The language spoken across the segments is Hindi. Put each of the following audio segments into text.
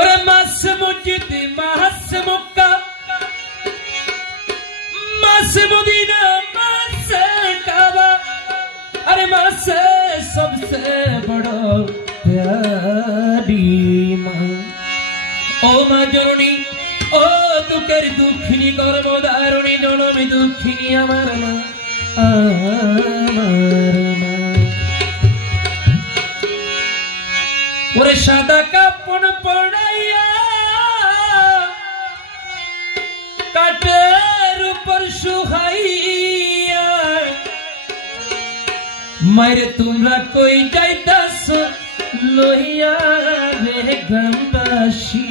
ওরে মাস মসজিদ মাস মক্কা मास मदीना मास काबा अरे मास सबसे बड़ा प्यारी माँ ओ माँ जननी ओ दुखेर दुखिनी गर्भधारिणी जननी दुखिनी आमार माँ ओरे सादा कापड़ पड़ाइया काटेर ऊपर सुहाइया मारे तुमरा कोई जाइतास लोहिया रे ग्रामबासी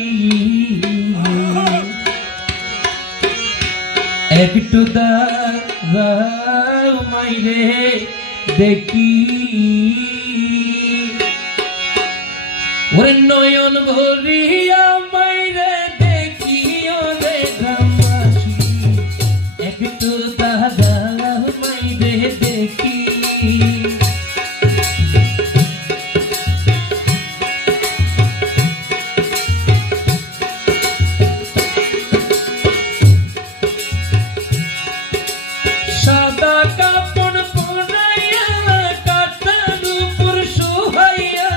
एकटू दाओ माइरे देखी ओरे नयन भरिया माइरे देखियो रे ग्रामबासी एकटू दाओ माइरे देखी सादा कापड़ पराइया काटेर ऊपर सुहाइया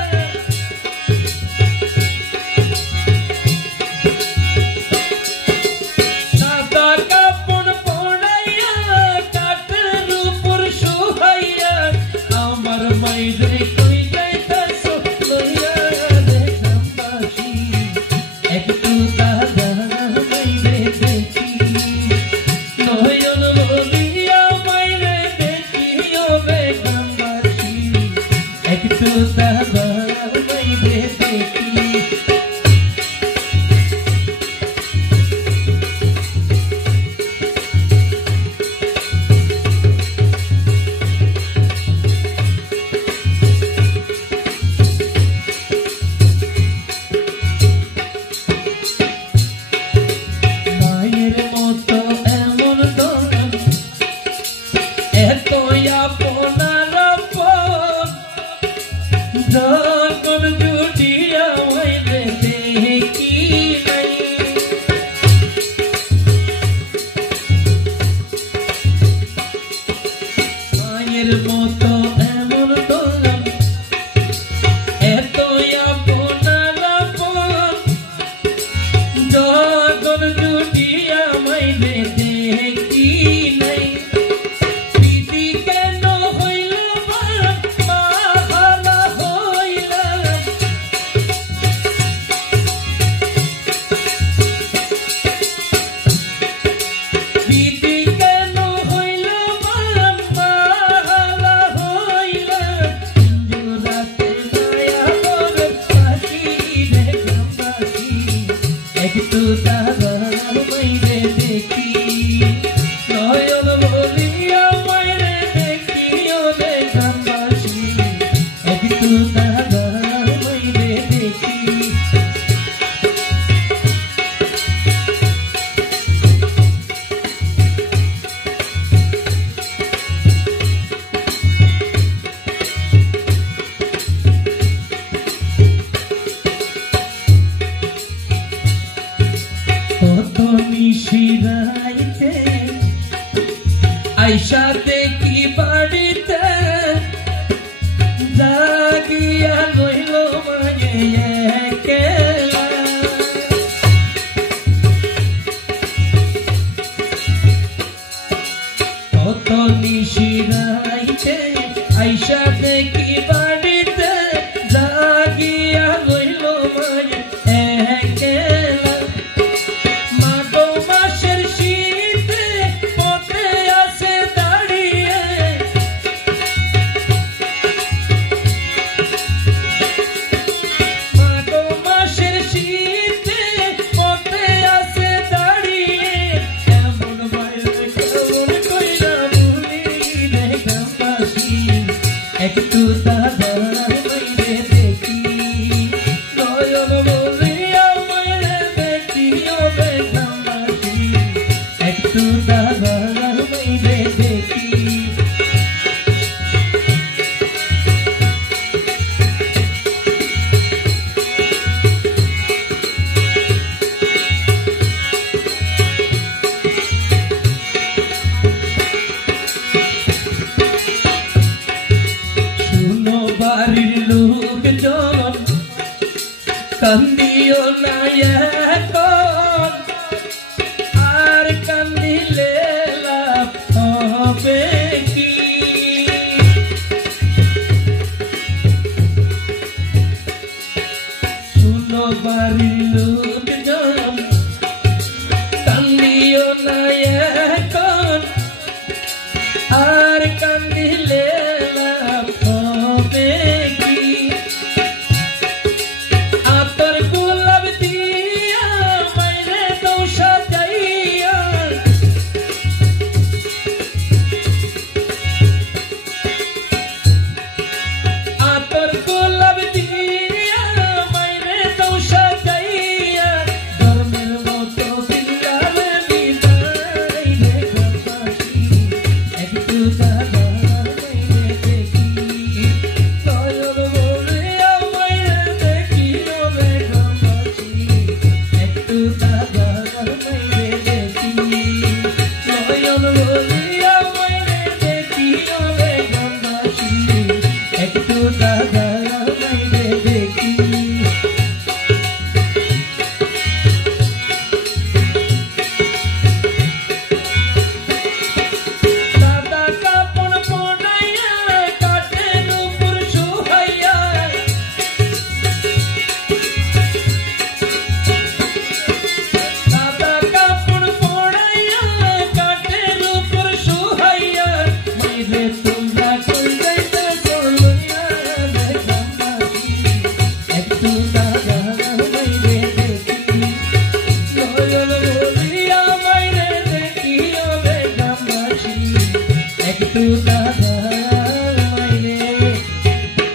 सादा कापड़ पराइया काटेर ऊपर सुहाइया आमार माइरे कई जाइतास लइया रे ग्रामबासी एकटू दादा माइरे देखी नयन भरिया माइरे देखियो रे ग्रामबासी एकटू दादा माइरे देखी মায়ের মতো এমন দরদ এত আপনার আপন যখন জুটিয়া হইলে দেখি নাই মায়ের মতো এমন দরদ এত আপনার আপন যখন জুটিয়া মাইরে দেখি নাই প্রীতি কেন হইল মাহালা হইল প্রীতি কেন হইল মাহালা হইল জোড়াতে মায়া বড় পাখি রে গ্রামবাসী একটু দাদা মাইরে দেখি নয়ন ভরিয়া মাইরে দেখিও রে গ্রামবাসী একটু দাদা মাইরে দেখি কত নিশিরাইতে আইসা দেখি বাড়িতে জাগিয়া রইল মায়ে একলা কত নিশিরাইতে আইসা দেখি বাড়িতে জাগিয়া রইল মায়ে একলা মাগো মাসের শীতে পথে আসে দাঁড়িয়ে কান্দিও না এখন আর কান্দিলে লাভ হবে কি শুনো বাড়ির লোকজন কান্দিও না এখন আর কান্দিলে লাভ হবে কি আতর গোলাপ দিয়া মাইরে দাও সাজাইয়া আতর গোলাপ দিয়া মাইরে দাও সাজাইয়া ধর্মের মতো দিলালে বিদায় রে ঘরবাসী একটু দাদা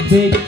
Big